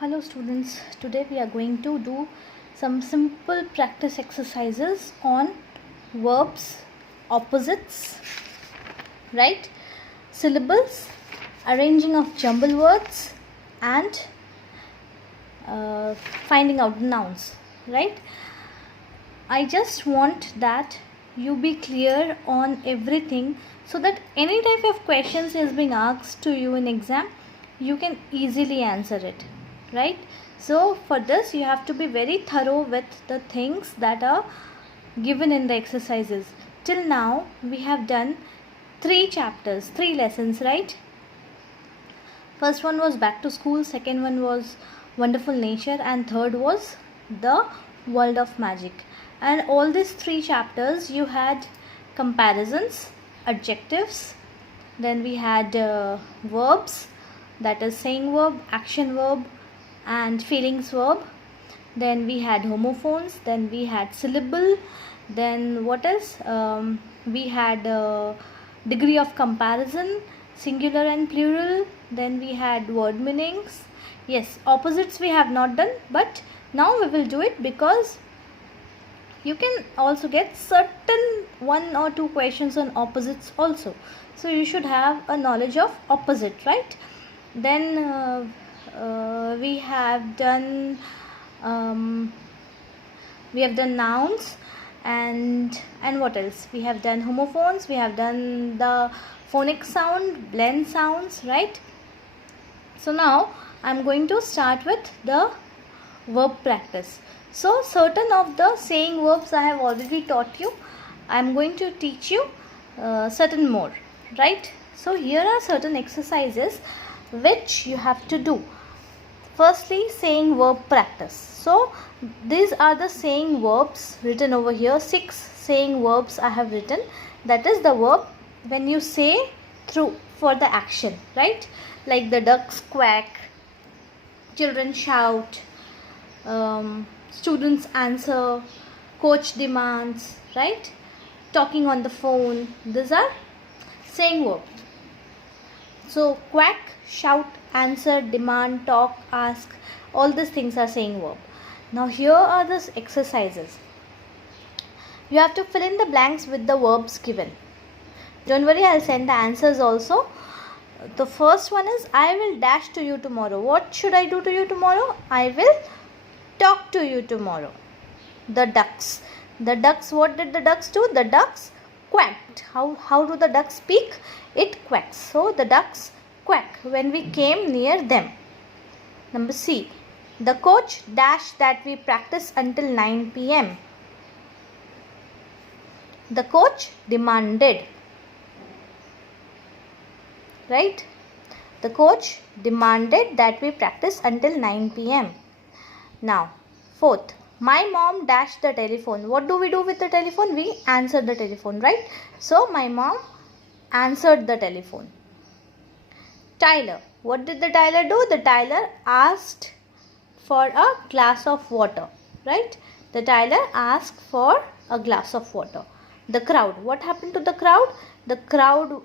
Hello students, today we are going to do some simple practice exercises on verbs, opposites, right? Syllables, arranging of jumble words and finding out nouns, right? I just want that you be clear on everything so that any type of questions is being asked to you in exam, you can easily answer it. Right? So for this you have to be very thorough with the things that are given in the exercises. Till now we have done 3 chapters, 3 lessons, right? First one was back to school, second one was wonderful nature, and third was the world of magic. And all these 3 chapters you had comparisons, adjectives, then we had verbs, that is saying verb, action verb and feelings verb, then we had homophones, then we had syllable, then what else, we had degree of comparison, singular and plural, then we had word meanings. Yes, opposites we have not done, but now we will do it because you can also get certain 1 or 2 questions on opposites also, so you should have a knowledge of opposite, right? Then we have done nouns and what else, we have done homophones, we have done the phonic sound, blend sounds, right? So now I'm going to start with the verb practice. So certain of the saying verbs I have already taught you. I'm going to teach you certain more, right? So here are certain exercises which you have to do. Firstly, saying verb practice. So these are the saying verbs written over here. 6 saying verbs I have written. That is the verb when you say through for the action, right? Like the ducks quack, children shout, students answer, coach demands, right? Talking on the phone. These are saying verbs. So quack, shout, answer, demand, talk, ask, all these things are saying verb. Now here are the exercises. You have to fill in the blanks with the verbs given. Don't worry, I'll send the answers also. The first one is, I will dash to you tomorrow. What should I do to you tomorrow? I will talk to you tomorrow. The ducks. The ducks, what did the ducks do? The ducks quacked. How do the ducks speak? It quacks. So the ducks quack when we came near them. Number C. The coach dash that we practice until 9 p.m. The coach demanded. Right? The coach demanded that we practice until 9 p.m. Now, fourth. My mom dashed the telephone. What do we do with the telephone? We answer the telephone, right? So, my mom answered the telephone. Tyler. What did the Tyler do? The Tyler asked for a glass of water, right? The Tyler asked for a glass of water. The crowd. What happened to the crowd? The crowd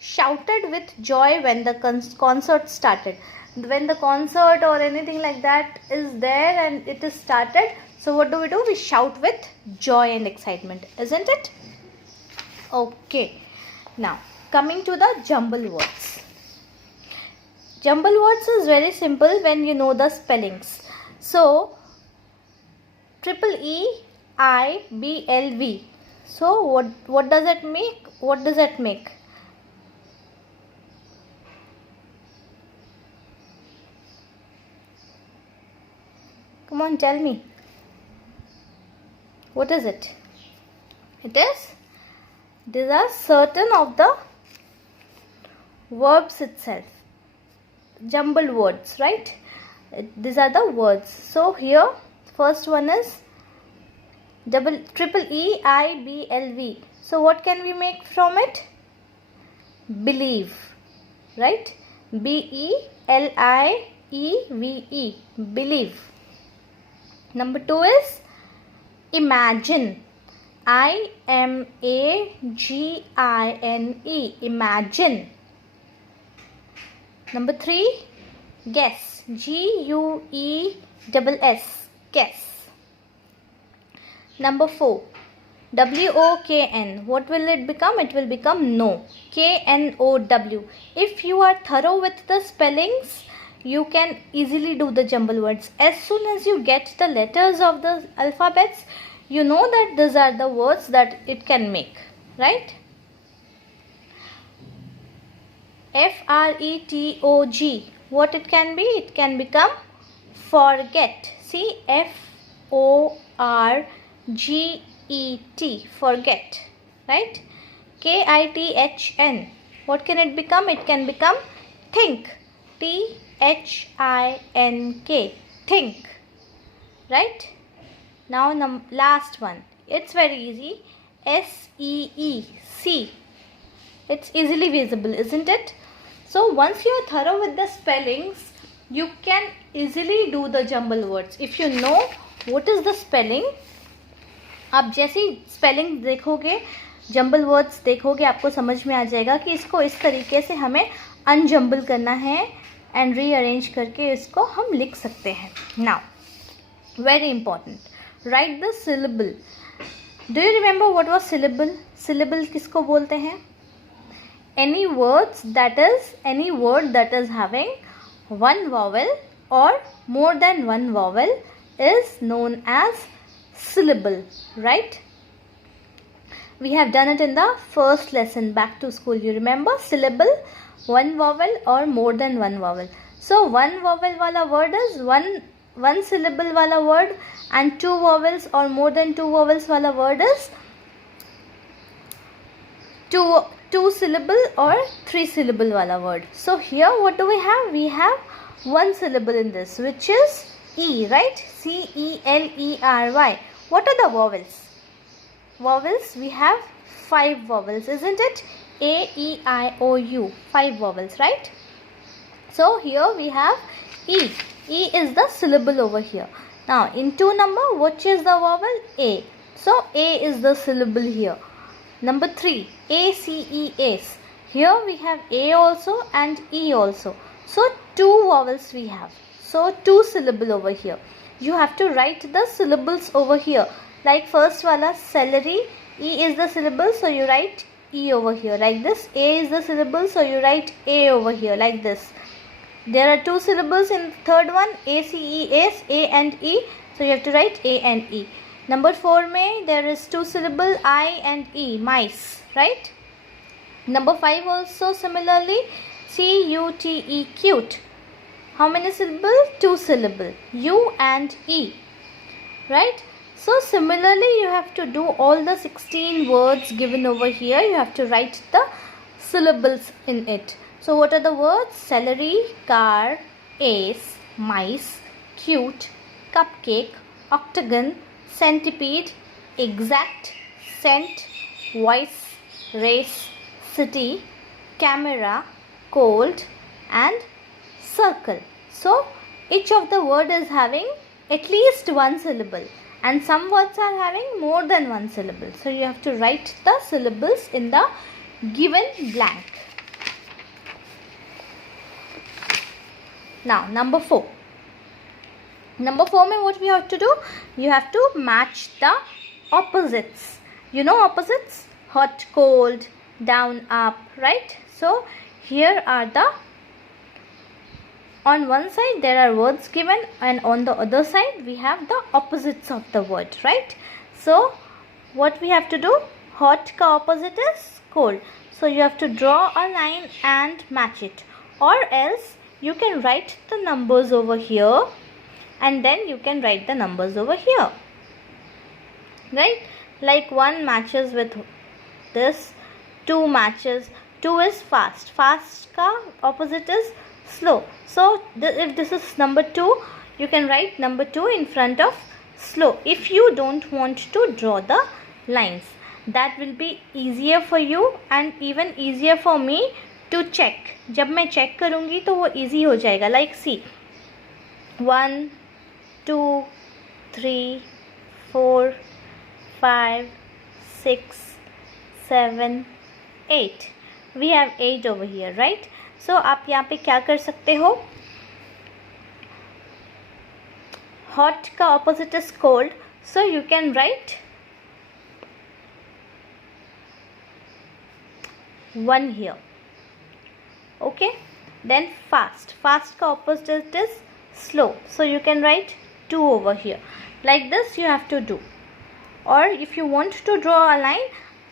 shouted with joy when the concert started. When the concert or anything like that is there and it is started, so what do? We shout with joy and excitement, isn't it? Okay. Now, coming to the jumble words. Jumble words is very simple when you know the spellings. So, EEIBLV. So, what does it make? What does it make? Come on, tell me. What is it? These are certain of the verbs itself. Jumbled words, right? These are the words. So here, first one is EEIBLV. So what can we make from it? Believe, right? BELIEVE. Believe. Number 2 is imagine. IMAGINE. Imagine. Number 3, guess. Guess. Guess. Number 4. WOKN. What will it become? It will become no. KNOW. If you are thorough with the spellings, you can easily do the jumble words. As soon as you get the letters of the alphabets, you know that these are the words that it can make, right? FRETOG. What it can be? It can become forget. See, FORGET. Forget, right? KITHN. What can it become? It can become think. THINK. Think, right? Now last one. It's very easy. SEE. See. It's easily visible, isn't it? So once you are thorough with the spellings, you can easily do the jumble words. If you know what is the spelling, आप जैसे spelling देखोगे, jumble words देखोगे, आपको समझ में आ जाएगा कि इसको इस तरीके से हमें अनजंबल करना है एंड रीअरेंज करके इसको हम लिख सकते हैं. Now very important, right the syllable. Do you remember what was syllable? Syllable किसको बोलते हैं? Any word that is having one vowel or more than one vowel is known as syllable, right? We have done it in the first lesson, back to school. You remember syllable, one vowel or more than one vowel. So one vowel wala word is one syllable wala word, and two vowels or more than two vowels wala word is two syllable or three syllable wala word. So here what do we have? We have one syllable in this, which is E, right? CELERY. What are the vowels? Vowels, we have 5 vowels, isn't it? A, E, I, O, U. 5 vowels, right? So here we have E. E is the syllable over here. Now in 2 number, which is the vowel? A. So A is the syllable here. Number 3, ACES. Here we have A also and E also. So 2 vowels we have. So 2 syllable over here. You have to write the syllables over here. Like first wala celery, E is the syllable, so you write E over here like this. A is the syllable, so you write A over here like this. There are 2 syllables in third one, ACES, A and E. So you have to write A and E. Number 4 mein there is 2 syllable I and E, mice, right? Number 5 also similarly, CUTE, cute. How many syllable? 2 syllable, U and E, right? So similarly you have to do all the 16 words given over here. You have to write the syllables in it. So what are the words? Celery, car, ace, mice, cute, cupcake, octagon, centipede, exact, scent, voice, race, city, camera, cold and circle. So each of the word is having at least 1 syllable, and some words are having more than 1 syllable. So you have to write the syllables in the given blank. Now number 4. Number 4 mein what we have to do? You have to match the opposites. You know opposites? Hot, cold, down, up, right? So here are the, on one side there are words given, and on the other side we have the opposites of the word, right? So what we have to do? Hot ka opposite is cold. So you have to draw a line and match it, or else you can write the numbers over here and then you can write the numbers over here, right? Like 1 matches with this, 2 matches. 2 is fast. Fast ka opposite is slow. So if this is number 2, you can write number 2 in front of slow. If you don't want to draw the lines, that will be easier for you and even easier for me to check. जब मैं check करूँगी तो वो easy हो जाएगा. Like see, 1, 2, 3, 4, 5, 6, 7, 8. We have 8 over here, right? So आप यहाँ पे क्या कर सकते हो? hot ka opposite is cold, so you can write 1 here. Okay, then fast ka opposite is slow, so you can write 2 over here. Like this you have to do. Or if you want to draw a line,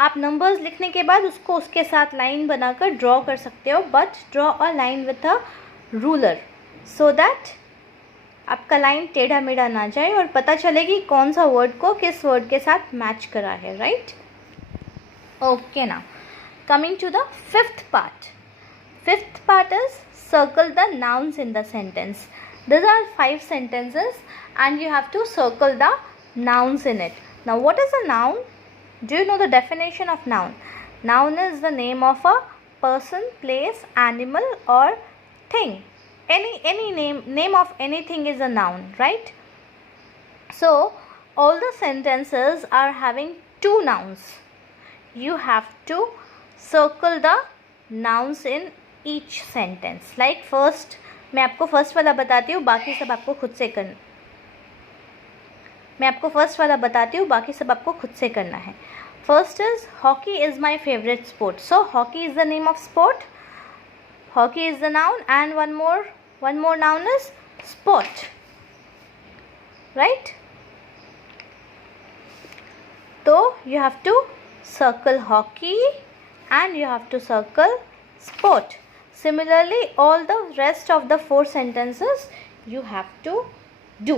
आप numbers लिखने के बाद उसको उसके साथ line बनाकर draw कर सकते हो, but draw a line with a ruler so that आपका लाइन टेढ़ा मेढ़ा ना जाए और पता चले कि कौन सा वर्ड को किस वर्ड के साथ मैच करा है, right? Okay, now coming to the fifth part. Fifth part is circle the nouns in the sentence. These are 5 sentences and you have to circle the nouns in it. Now what is a noun? Do you know the definition of noun? Noun is the name of a person, place, animal or thing. Any name of anything is a noun, right? So all the sentences are having 2 nouns. You have to circle the nouns in each sentence. Like first, मैं आपको first वाला बताती हूँ, बाकी सब आपको खुद से करना. मैं आपको फर्स्ट वाला बताती हूँ, बाकी सब आपको खुद से करना है. First is hockey is my favourite sport. So hockey is the name of sport, hockey is the noun and one more noun is sport, right? तो you have to circle hockey and you have to circle sport. Similarly, all the rest of the 4 sentences you have to do.